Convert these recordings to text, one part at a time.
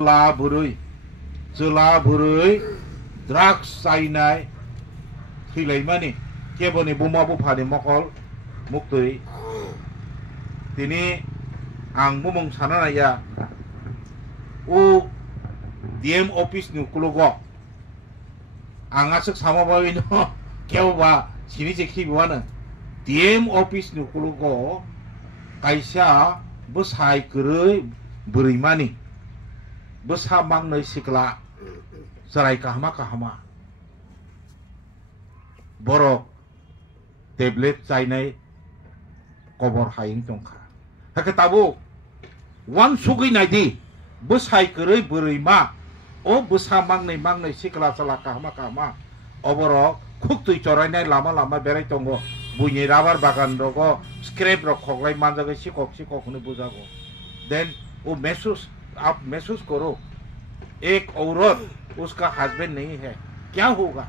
जोला बुरै ड्राग्स जायनाय थैलायमानि केबोनि बुमा बुफानि मखल मुक्तै दिनै आं बुंनो साननाया उ डीएम ऑफिस नि उकुलुगो आंहासो सामाबायनो केवबा सिनि जेखिबोआनो डीएम ऑफिस नि उकुलुगो कायसा बसाय गोरै बोरैमानि बसा मांनै सिख्ला जराय काहामा बरफ टेब्लेट जायनाय कबर हायिं दंखा हाके ताबो वान सुगैनाय दि बसाय गोरै बोरैमा ओ बसा मांनै सिख्ला चला काहामा अबरो खुक्तै चरायनाय लामा बेराय दंगो बुइनि राबार बागान दंगो स्क्रैप रक खगलाय मानजागै सिकक बुजागो देन वो आप महसूस करो एक औरत उसका हस्बैंड नहीं है क्या होगा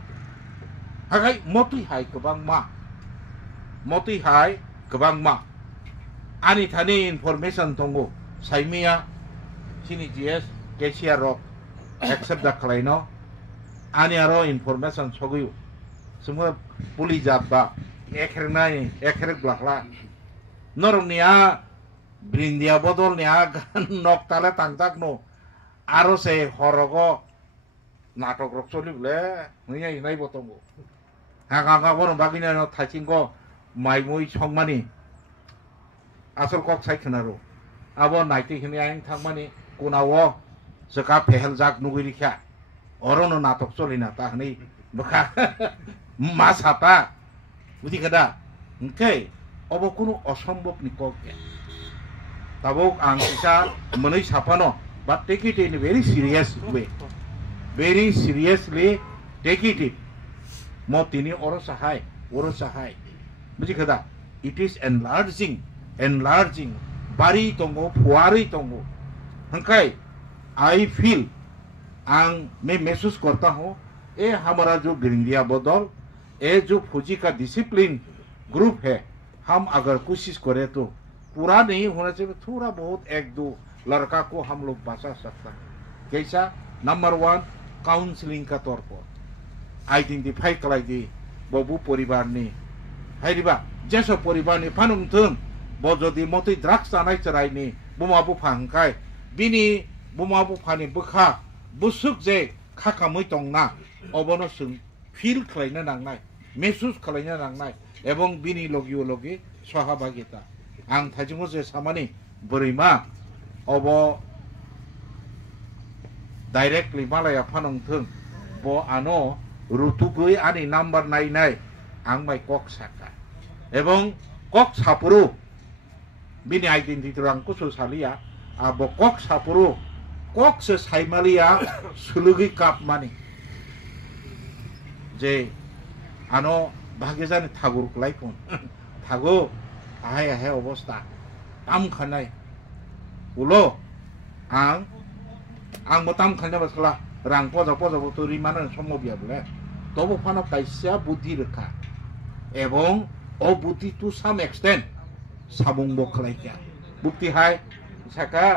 हाय मोती हाय गोबां मा आनी थानी इनफरमेशन दंगो साइमिया सिनी जीएस केसिया रक एक्सेप्ट दा खलायनो आनी आरो इनफरमेशन सगैयो सुमो पुलिस जाबा एखेरेक ब्लाखला नरनिया ब्रिंदिया बदल निया नक ताले तांताक नो आरो से हरगो नाटक रक सोलिबले नैया नाय बतंगो हागा बन बागिना न थाइसिंगो माइमुइ संमानि आसल कक साइखनारो आबो नाइति हिनि आइन थांमानि कुनावो जका फेहल जाक नुगिरिखा अरनो नाटक सोलिना ताहनै बखा मा साता बुझि गदा ओंखे अबो कुनु असम्भव नि कक तबो आं किसा मनै साफानो but take it in a very serious way, very seriously take it motini oro sahai buji kada it is enlarging bari tongo puari tongo hankai I feel ang मैं महसूस करता हूँ ये हमारा जो गिरिंदिया बदल ये जो फौजी का डिसिप्लिन ग्रुप है हम अगर कोशिश करें तो पूरा नहीं होना चाहिए थोड़ा बहुत एक दो लड़का को हम लोग बचा सकता है कैसा नंबर 1 काउंसलिंग का तौर पर आइडेंटिफाई कलाई दी बबू परिवार ने हाइरिबा जैसे परिवार ने फानुमथों बजदी मते ड्रग्स जानाय चराय ने बुमा बुफा हंखाय बिनि बुमा बुफानि बखा बुसुक जे खाखामै दंना अबनो जों फिल खालायनो नांनाय महसूस खालायनो नांनाय एवं बिनि लगी सहभागिता आं थाइजोंगो जे सामानि बोरैमा अब डायरेक्टली मालाया फानंथों बो आनो रुतुगै आनि नाम्बार नायनाय आं माय कक साका एवं कक सापुरु बिनि आइडेंटिटी आं कुसु सालिया अब कक सापुरु कक से साइमालिया सुलुगि काप मानि जे आनो भागे जाने थागुर लाइफोन थागो आहाय अवस्था आम खानाय उलो आं बताम खाने बसला रां पजा तो रिमाना सम्भव बोले तबो फानो कायसा बुद्धि रखा एवं ओ बुद्धि टू सम एक्सटेंट साबुं बखलायका बुद्धि हाय साका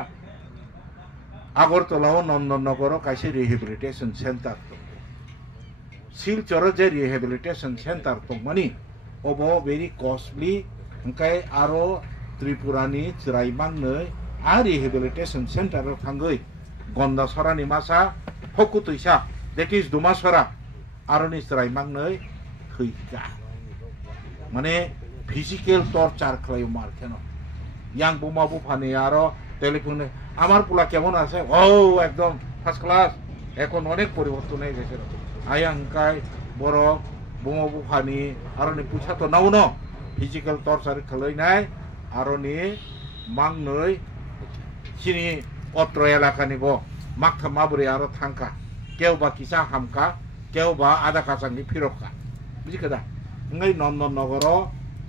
आगरतलाव नंदननगर कायसे रिहेबिलिटेशन सेंटर सिलचर जे रिहेबिलिटेशन सेंटर दंमानि ओबो वेरी कस्टली ओंखाय आरो त्रिपुरानि चिरायमांनै आ रिहेबिलिटेशन सेंटर थांगै गन्दासरानि मासा फकुतैसा दैट इज दुमासरा आरोनि चिरायमांनै थैका माने फिजिकल टर्चार खालायो मारकेनो यां बुमा बुफानि आरो टेलिफोन आमार पुला केमन आछे ओ एकदम फार्स्ट क्लास এখন অনেক পরিবর্তন হয়ে গেছে আয়া হংকাই বড় বুমা বুফানি আরনি পুছা তো নাও ন फिजिकल टर्चार खालायनाय आरोनि मांनै सिनि अत्र एलाकानि बो माखा माबोरै आरो थांका केवबा किसा हामका केवबा आधा कासांनि फिरका बुझिखदा ओंगाय नंदननगर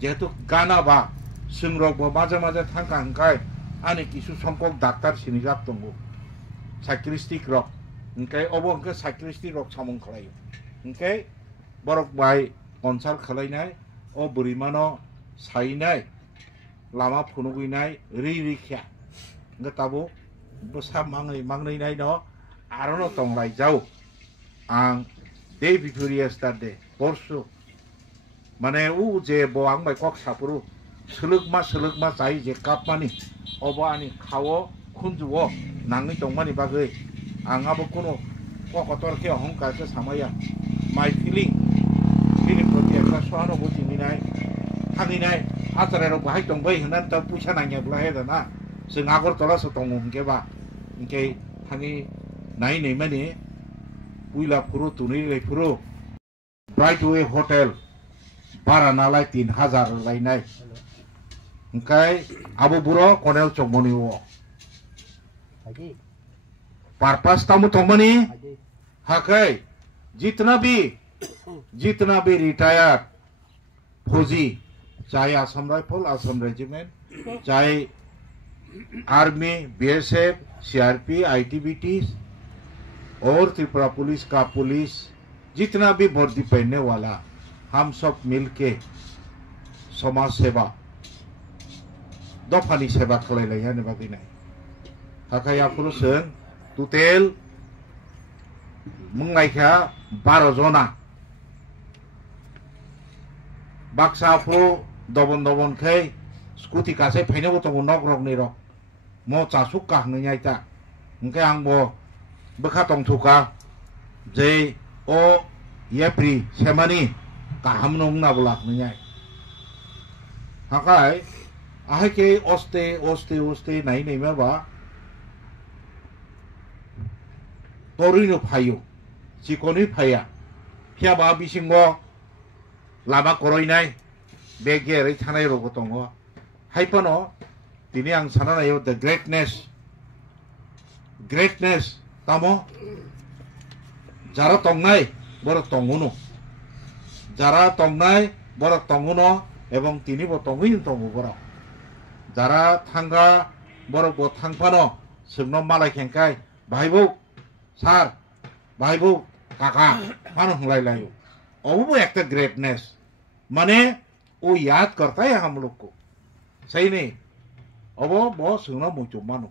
जेहेतु गानाबा सोंरगबो माजे थांका हंखाय आनि किसु संख्यक डाक्टार सिनिजाब दंगो साइक्रिस्टिक रक ओंखाय अबो ओंखाय साइक्रिस्टिक रक सामं खालायो ओंखाय बरक बाय कनसाल्ट खालायनाय ओ बोरैमानो साइनाय Lama फुनुगैनाय रिख्या ओंखाय Tabo basa mangai nai no arono tong lai jau ang day before yesterday porsu mane u je bo ang bai kok sapuru selukma jai je kap mani obo ani khawo khunjuwo nangi tongmani bagai ang abo kono kokotor ke hongkar se samaya my feeling proti ekta sohanubuti ninai thanginai atarero bahai tongbai hanan ta puisa nangya bla he dana जों आगरतलासो दङ होनकेबा इनके थांनि नाय नै माने उइलापुरु तुनिलायपुरु ब्राइटवे hotel भारा नालाय 3000 लायनाय ओंखाय आबो बुरो कोनेल चंगमनि वो पारपास तामु तंगमनि हाखै जितना भी रिटायर्ड फौजी चाहे असम राइफल असम रेजिमेंट चाहे आर्मी बीएसएफ सीआरपी आईटीबीटी और त्रिपुरा पुलिस का पुलिस जितना भी वर्दी पहनने वाला हम सब मिलके समाज सेवा दफानी सेवा खालायलायनो बागै नाय हाखाया पुरुषजों टोटेल मुंनायखा 12 जना बाक्साफ्रो दबन खै स्कुटी कासे फैनोबो दङ नग्रगनि र म चासुक काहनै आइता ओंखाय आंबो बोखा दंथ'का जे ओ येप्रि सेमानि गाहाम नंना बुलाखनै हाखाय आहायके अस्ते नाय माबा तोरिनो फायो चिकनि फाया फियाबा बिसिंगो लामा करयनाय बे गेरै थानाय रगो दङ हायपनो दिनै आं सानना नायो द ग्रेटनेस तामो जारा तंनाय बर तंगुनो जारा तंनाय बर तंगुनो एवं तिनिबो तंगुइन तंगु बर जारा थांगा बर बो थांफानो सोंनो मालाय खेंखाय भाइबौ सार भाइबौ काका मानो हंलाय लायो अबो एक ग्रेटनेस माने वो याद करता है हम लोग को सही नहीं अब बहुत सुना मुझे मानो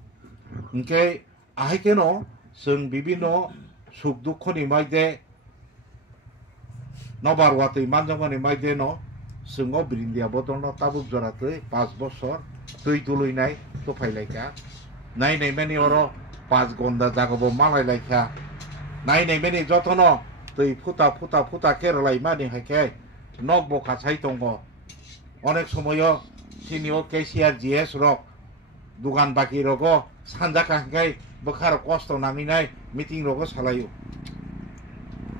उनके आहे के नो संग विभिन्न सुख दुख निमाइदे नबारवाते मानजंगा निमाइदे नो संगो ब्रिंदिया बदन ताबुक जराते 5 बছর तुई तुलुई नाय तो फाइलायका नाय नाय माने अरो 5 गंदा जागबो मालाय लायका नाय नाय माने जतनो तुई फुटा केरलाय माने हायके नक बखा छाय दंगो अनेक समय सिनियर केसीआर जीएस रक दुकान बाकी रगो सानजा कांगाय बखार कष्ट नांगिनाय मीटिंग रगो सालायो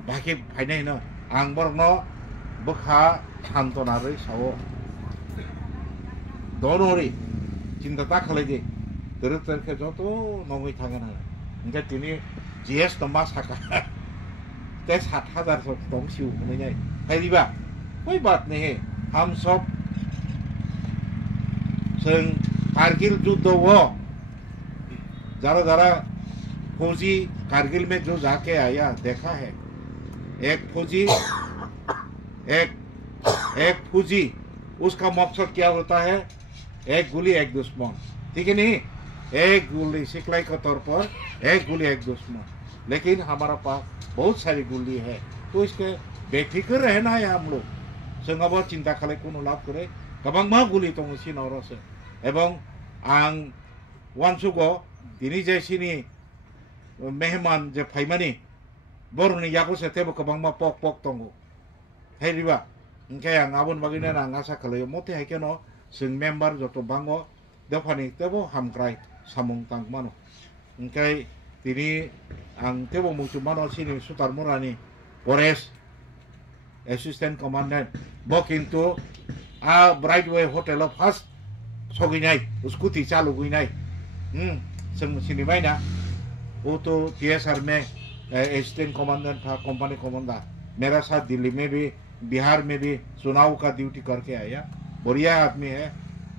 बाकी फायनाय न आं बरनो बखा सानतनारै सावो दनोरि चिंता ता खालायदे दरतरखे जतो नङै थागोन आरो ओंखाय दिनै जीएस नमा साका ते 7000 सो दंसिउ होननाय फायदिबा कोई बात नहीं है हम सब कारगिल युद्ध वो जरा फौजी कारगिल में जो जाके आया देखा है एक फौजी उसका मकसद क्या होता है एक गोली एक दुश्मन ठीक है नहीं एक गोली सिखलाई के तौर पर एक गोली एक दुश्मन लेकिन हमारा पास बहुत सारी गोली है तो इसके बेफिक्र रहना है हम लोग जोंहाबो चिंता खालाय कोनो लाभ करे गोबां मा गुलि दङ सिनावरसो एवं आं वानसुगो दिनै जे सिनि मेहमान जे फाइमानि बरनि यागोसे तेबो गोबां मा पक दङ हेरिबा ओंखाय आं आबोन बागैनो आं आसा खालायो मते हायकेनो जों मेम्बार जत बांगो देफानि तेबो हामक्राय सामुं तांमानो ओंखाय दिनै आं तेबो मुसुमानो सिनि सुतार मुरानि फरेस्ट असिस्टेंट कमांडेंट वो किंतु आ ब्राइटवे होटल फर्स्ट सगिनाय स्कूटी चालू गइनाय जों सिनिबाय ना वो तो टीएसआर में असिस्टेंट कमांडेंट था कंपनी कमांडर मेरा साथ दिल्ली में भी बिहार में भी चुनाव का ड्यूटी करके आया बढ़िया आदमी है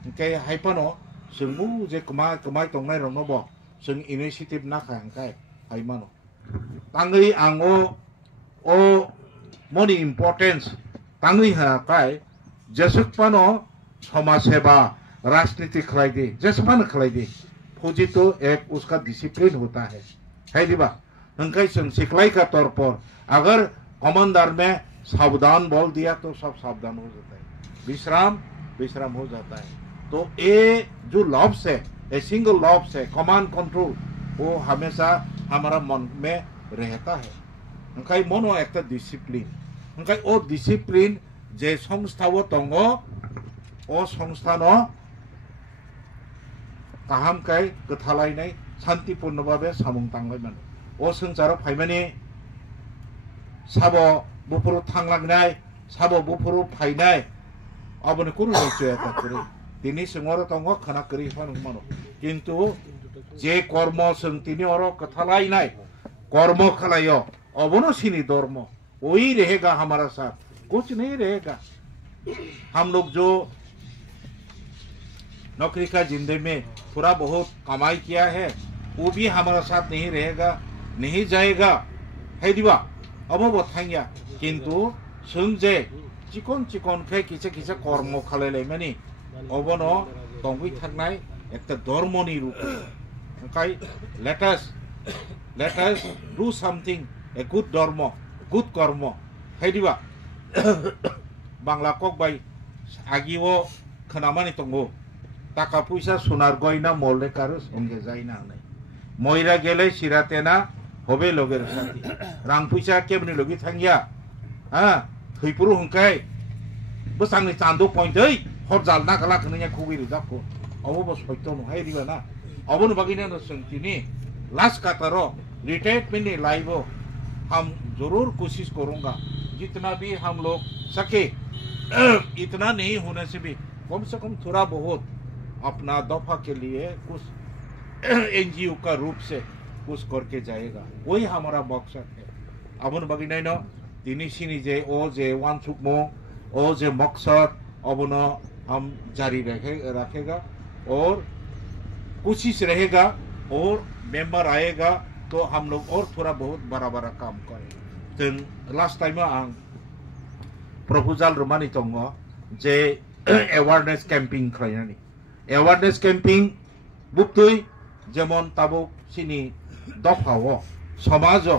उनके हाइपनो जोंबो जे कमाय तंनाय रनोबो जों इनिशिएटिव ना खांखाय हाइमानो तांगै आंगो ओ मोनी इम्पोर्टेंस तांगै हाकाय जेसेबानो समाज सेवा राजनीति खालायदे जेसेबानो खालायदे फौजी तो एक उसका डिसिप्लिन होता है दिबा उनका सिखलाई का तौर पर अगर कमांडर में सावधान बोल दिया तो सब सावधान हो जाता है, विश्राम हो जाता है। तो ये जो लॉब्स है, ए सिंगल लॉब्स है, कमांड कंट्रोल, वो हमेशा हमारा मन में रहता है। उनका मनो एक डिसिप्लिन, उनका वो डिसिप्लिन जे संस्था वो तंगो ओ संस्था न गाहाम काय गथालायनाय शांतिपूर्ण भावे सामुं तांलायमान ओ संसाराव फायमाने साबो बुफुरु थांलांनाय साबो बुफुरु फायनाय अबने कुरु निश्चय ताकरे तिनी सिंगर तंगो खाना करी मानो किंतु जे कर्म जों तिनी और कथालायनाय कर्म खालायो अबनो सिनी धर्म वही रहेगा हमारा साथ, कुछ नहीं रहेगा। हम लोग जो नौकरी का जिंदगी में थोड़ा बहुत कमाई किया है वो भी हमारा साथ नहीं रहेगा, नहीं जाएगा है दिबा अब वो थांगिया किंतु संजे चिकन चिकन के किसे किसे कर्म खालायलाय माने अबनो दंगै थांनाय एक धर्मनि रूप ओंखाय let us do something a good धर्म good कर्म है दिबा बांग्ला कक बाय आगिओ खोनामानि दंगो टाका पैसा सोनार गयना मल्ले कारो संगे जायना होननाय मयरा गेले सिरातेना हबे लगेर साथी रां पैसा केबनि लगे थांगिया हा थैपुरु हंखाय बसांनि चांदो पॉइंटै हर जालना गला खनया खुबिरि जाखो अबो सत्य न है दिबा ना अबन बागिना संतिनि लास्ट कातारो रिटायरमेंट नि लाइव हम जरूर कोशिश करूंगा जितना भी हम लोग सके इतना नहीं होने से भी कम से कम थोड़ा बहुत अपना दफा के लिए कुछ एनजीओ का रूप से कुछ करके जाएगा, वही हमारा मकसद है। अबन बगिनाय न दिनी सिनी जे ओ जे वानसुकमो ओ जे मकसद अबन हम जारी रखेगा और कोशिश रहेगा और मेंबर आएगा तो हम लोग और थोड़ा बहुत बड़ा काम करें। तो लास्ट टाइम आं प्रपोजल रुमानी दंगो जे अवेयरनेस कैंपिंग खालायनानै अवेयरनेस कैंपिंग बुक्तुई जेमन ताबुक सिनी दफाओ समाजो